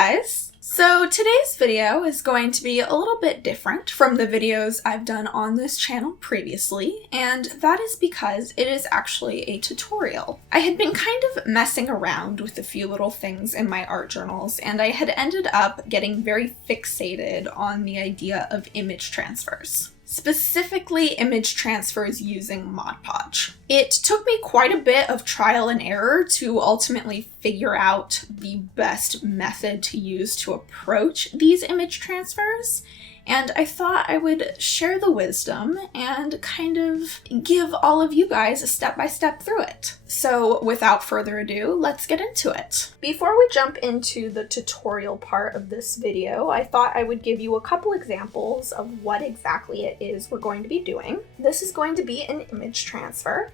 guys! So today's video is going to be a little bit different from the videos I've done on this channel previously, and that is because it is actually a tutorial. I had been kind of messing around with a few little things in my art journals, and I had ended up getting very fixated on the idea of image transfers. Specifically image transfers using Mod Podge. It took me quite a bit of trial and error to ultimately figure out the best method to use to approach these image transfers, and I thought I would share the wisdom and kind of give all of you guys a step-by-step through it. So without further ado, let's get into it. Before we jump into the tutorial part of this video, I thought I would give you a couple examples of what exactly it is we're going to be doing. This is going to be an image transfer.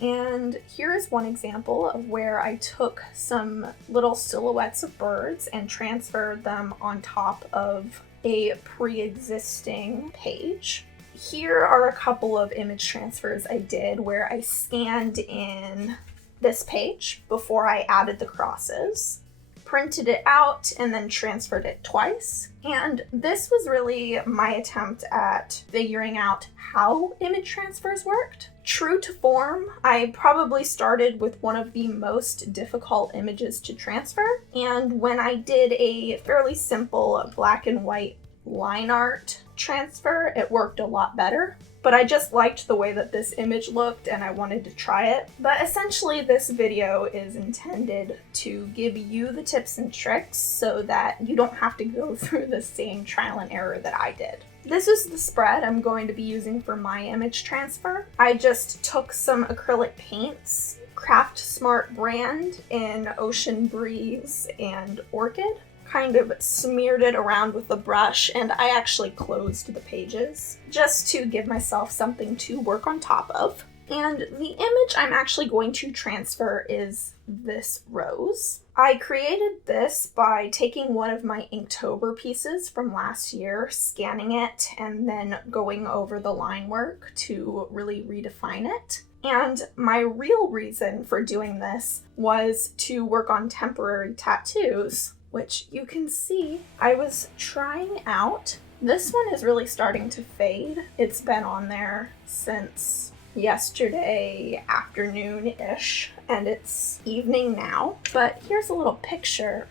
And here is one example of where I took some little silhouettes of birds and transferred them on top of a pre-existing page. Here are a couple of image transfers I did where I scanned in this page before I added the crosses, printed it out, and then transferred it twice. And this was really my attempt at figuring out how image transfers worked. True to form, I probably started with one of the most difficult images to transfer, and when I did a fairly simple black and white line art transfer, it worked a lot better. But I just liked the way that this image looked and I wanted to try it. But essentially this video is intended to give you the tips and tricks so that you don't have to go through the same trial and error that I did. This is the spread I'm going to be using for my image transfer. I just took some acrylic paints, Craft Smart brand in Ocean Breeze and Orchid, kind of smeared it around with a brush, and I actually closed the pages just to give myself something to work on top of. And the image I'm actually going to transfer is this rose. I created this by taking one of my Inktober pieces from last year, scanning it, and then going over the line work to really redefine it. And my real reason for doing this was to work on temporary tattoos, which you can see I was trying out. This one is really starting to fade. It's been on there since yesterday afternoon-ish, and it's evening now. But here's a little picture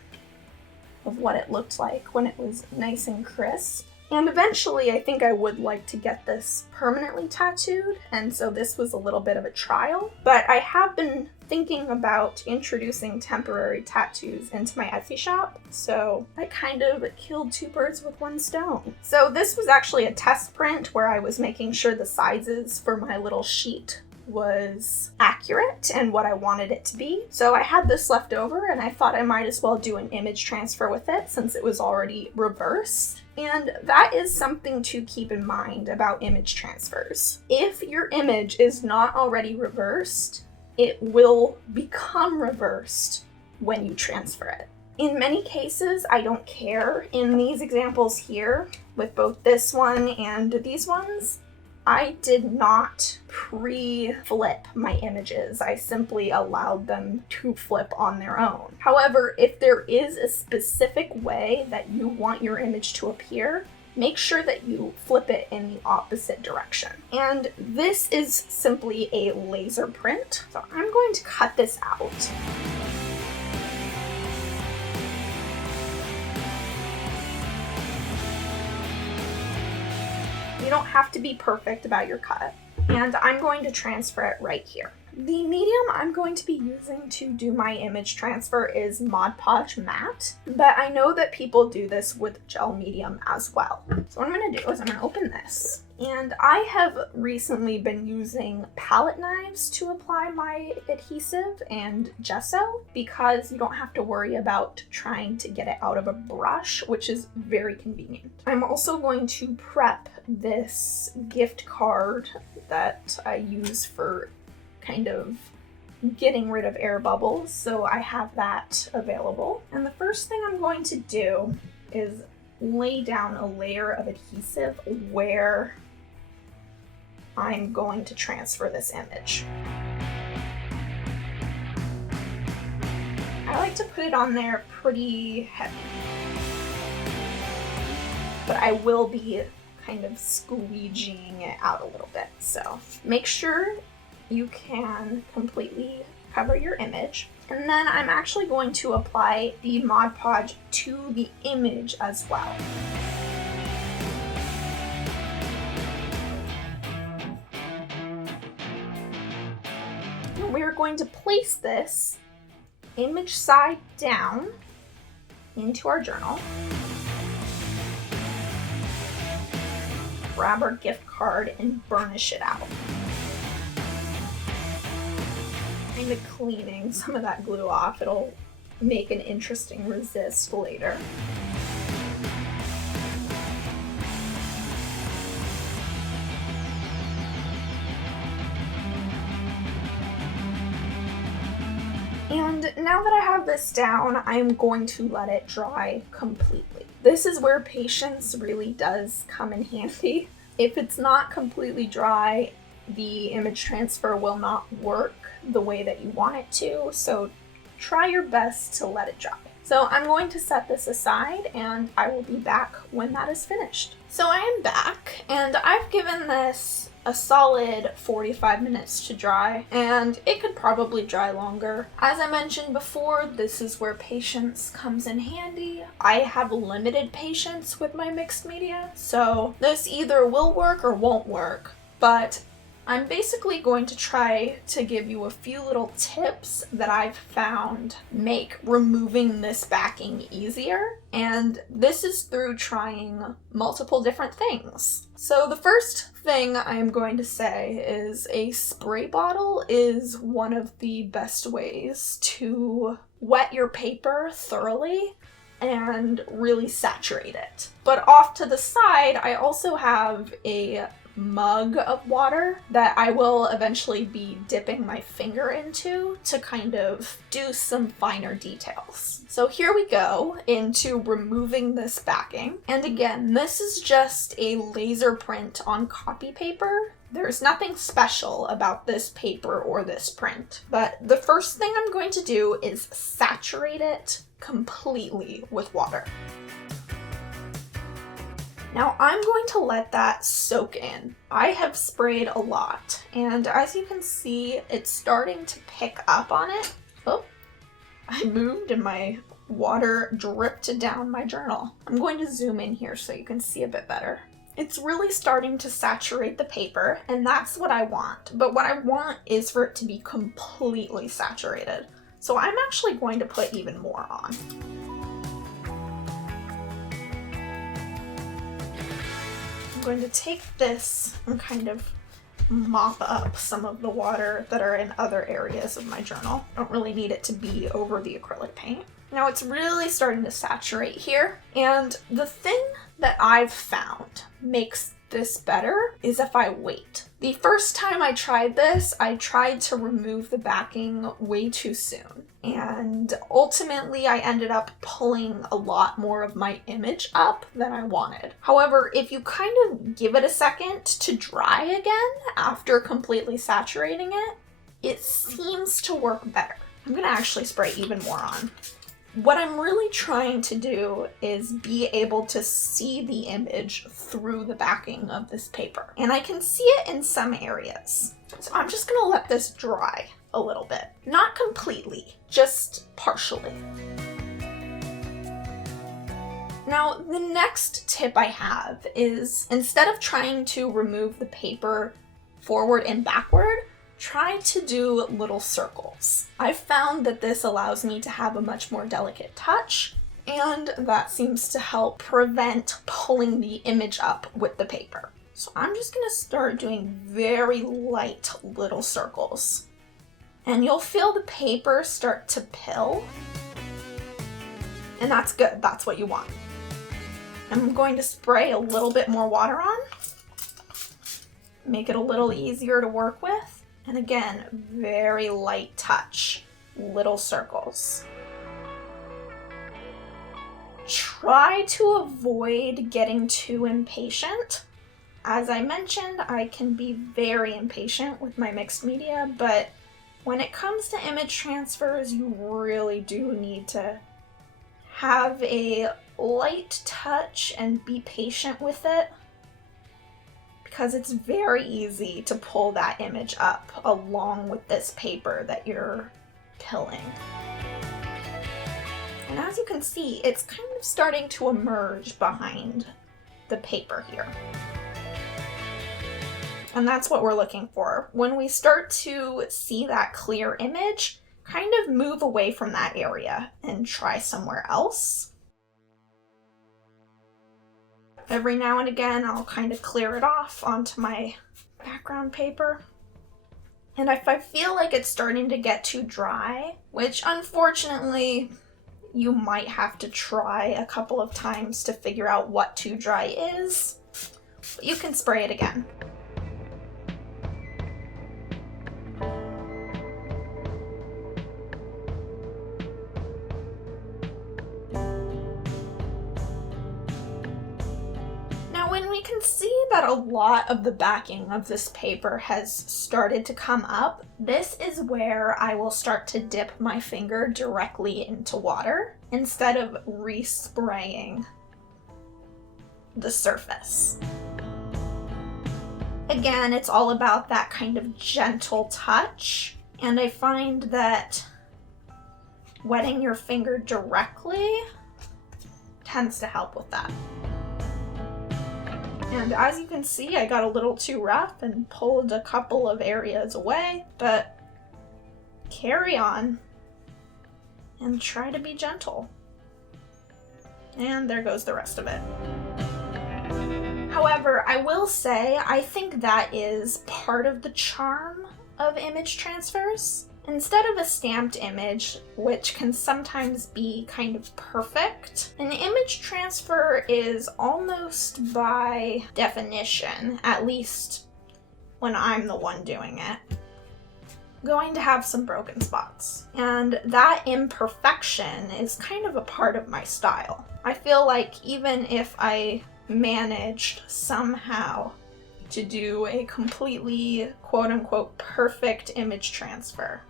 of what it looked like when it was nice and crisp. And eventually I think I would like to get this permanently tattooed, and so this was a little bit of a trial. But I have been thinking about introducing temporary tattoos into my Etsy shop, so I kind of killed two birds with one stone. So this was actually a test print where I was making sure the sizes for my little sheet was accurate and what I wanted it to be. So I had this left over and I thought I might as well do an image transfer with it since it was already reversed. And that is something to keep in mind about image transfers. If your image is not already reversed, it will become reversed when you transfer it. In many cases, I don't care. In these examples here, with both this one and these ones, I did not pre-flip my images. I simply allowed them to flip on their own. However, if there is a specific way that you want your image to appear, make sure that you flip it in the opposite direction. And this is simply a laser print. So I'm going to cut this out. You don't have to be perfect about your cut. And I'm going to transfer it right here. The medium I'm going to be using to do my image transfer is Mod Podge Matte, but I know that people do this with gel medium as well. So what I'm going to do is I'm going to open this. And I have recently been using palette knives to apply my adhesive and gesso because you don't have to worry about trying to get it out of a brush, which is very convenient. I'm also going to prep this gift card that I use for kind of getting rid of air bubbles, so I have that available. And the first thing I'm going to do is lay down a layer of adhesive where I'm going to transfer this image. I like to put it on there pretty heavy. But I will be kind of squeegeeing it out a little bit. So make sure you can completely cover your image. And then I'm actually going to apply the Mod Podge to the image as well. And we're going to place this image side down into our journal. Grab our gift card and burnish it out. Kind of cleaning some of that glue off. It'll make an interesting resist later. And now that I have this down, I'm going to let it dry completely. This is where patience really does come in handy. If it's not completely dry, the image transfer will not work the way that you want it to, so try your best to let it dry. So I'm going to set this aside and I will be back when that is finished. So I am back and I've given this a solid 45 minutes to dry, and it could probably dry longer. As I mentioned before, this is where patience comes in handy. I have limited patience with my mixed media, so this either will work or won't work, but I'm basically going to try to give you a few little tips that I've found make removing this backing easier, and this is through trying multiple different things. So the first thing I'm going to say is a spray bottle is one of the best ways to wet your paper thoroughly and really saturate it. But off to the side, I also have a mug of water that I will eventually be dipping my finger into to kind of do some finer details. So here we go into removing this backing. And again, this is just a laser print on copy paper. There's nothing special about this paper or this print, but the first thing I'm going to do is saturate it completely with water. Now I'm going to let that soak in. I have sprayed a lot, and as you can see, it's starting to pick up on it. Oh, I moved and my water dripped down my journal. I'm going to zoom in here so you can see a bit better. It's really starting to saturate the paper, and that's what I want. But what I want is for it to be completely saturated. So I'm actually going to put even more on. I'm going to take this and kind of mop up some of the water that are in other areas of my journal. I don't really need it to be over the acrylic paint. Now it's really starting to saturate here, and the thing that I've found makes this better is if I wait. The first time I tried this, I tried to remove the backing way too soon, and ultimately I ended up pulling a lot more of my image up than I wanted. However, if you kind of give it a second to dry again after completely saturating it, it seems to work better. I'm gonna actually spray even more on. What I'm really trying to do is be able to see the image through the backing of this paper. And I can see it in some areas. So I'm just gonna let this dry a little bit. Not completely, just partially. Now, the next tip I have is instead of trying to remove the paper forward and backward, try to do little circles. I've found that this allows me to have a much more delicate touch, and that seems to help prevent pulling the image up with the paper. So I'm just gonna start doing very light little circles. And you'll feel the paper start to pill. And that's good, that's what you want. I'm going to spray a little bit more water on, make it a little easier to work with. And again, very light touch, little circles. Try to avoid getting too impatient. As I mentioned, I can be very impatient with my mixed media, but When it comes to image transfers, you really do need to have a light touch and be patient with it, because it's very easy to pull that image up along with this paper that you're pilling. And as you can see, it's kind of starting to emerge behind the paper here. And that's what we're looking for. When we start to see that clear image, kind of move away from that area and try somewhere else. Every now and again, I'll kind of clear it off onto my background paper. And if I feel like it's starting to get too dry, which unfortunately you might have to try a couple of times to figure out what too dry is, but you can spray it again. When we can see that a lot of the backing of this paper has started to come up, this is where I will start to dip my finger directly into water instead of respraying the surface. Again, it's all about that kind of gentle touch, and I find that wetting your finger directly tends to help with that. And as you can see, I got a little too rough and pulled a couple of areas away, but carry on and try to be gentle. And there goes the rest of it. However, I will say, I think that is part of the charm of image transfers. Instead of a stamped image, which can sometimes be kind of perfect, an image transfer is almost by definition, at least when I'm the one doing it, going to have some broken spots. And that imperfection is kind of a part of my style. I feel like even if I managed somehow to do a completely quote-unquote perfect image transfer,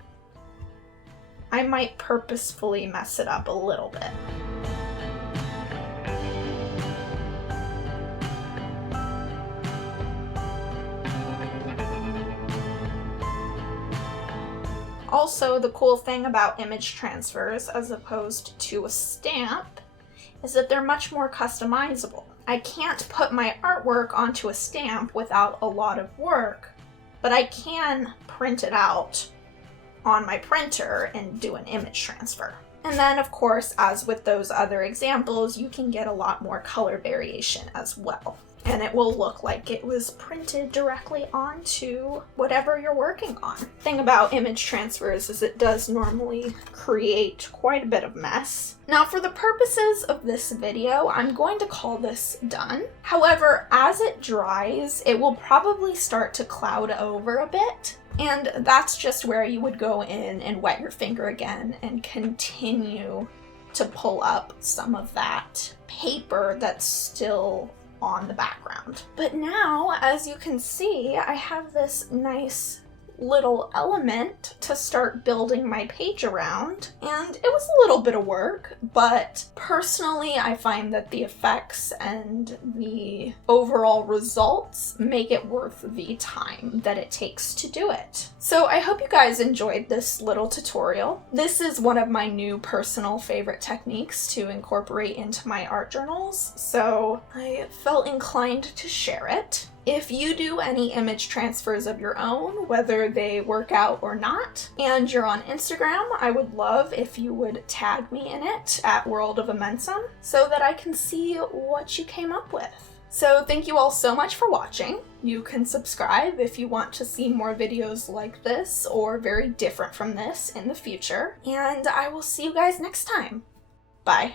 I might purposefully mess it up a little bit. Also, the cool thing about image transfers, as opposed to a stamp, is that they're much more customizable. I can't put my artwork onto a stamp without a lot of work, but I can print it out on my printer and do an image transfer. And then, of course, as with those other examples, you can get a lot more color variation as well. And it will look like it was printed directly onto whatever you're working on. The thing about image transfers is it does normally create quite a bit of mess. Now, for the purposes of this video, I'm going to call this done. However, as it dries, it will probably start to cloud over a bit. And that's just where you would go in and wet your finger again and continue to pull up some of that paper that's still on the background. But now, as you can see, I have this nice little element to start building my page around, and it was a little bit of work, but personally I find that the effects and the overall results make it worth the time that it takes to do it. So I hope you guys enjoyed this little tutorial. This is one of my new personal favorite techniques to incorporate into my art journals, so I felt inclined to share it. If you do any image transfers of your own, whether they work out or not, and you're on Instagram, I would love if you would tag me in it at World of Immensum so that I can see what you came up with. So thank you all so much for watching. You can subscribe if you want to see more videos like this or very different from this in the future, and I will see you guys next time. Bye.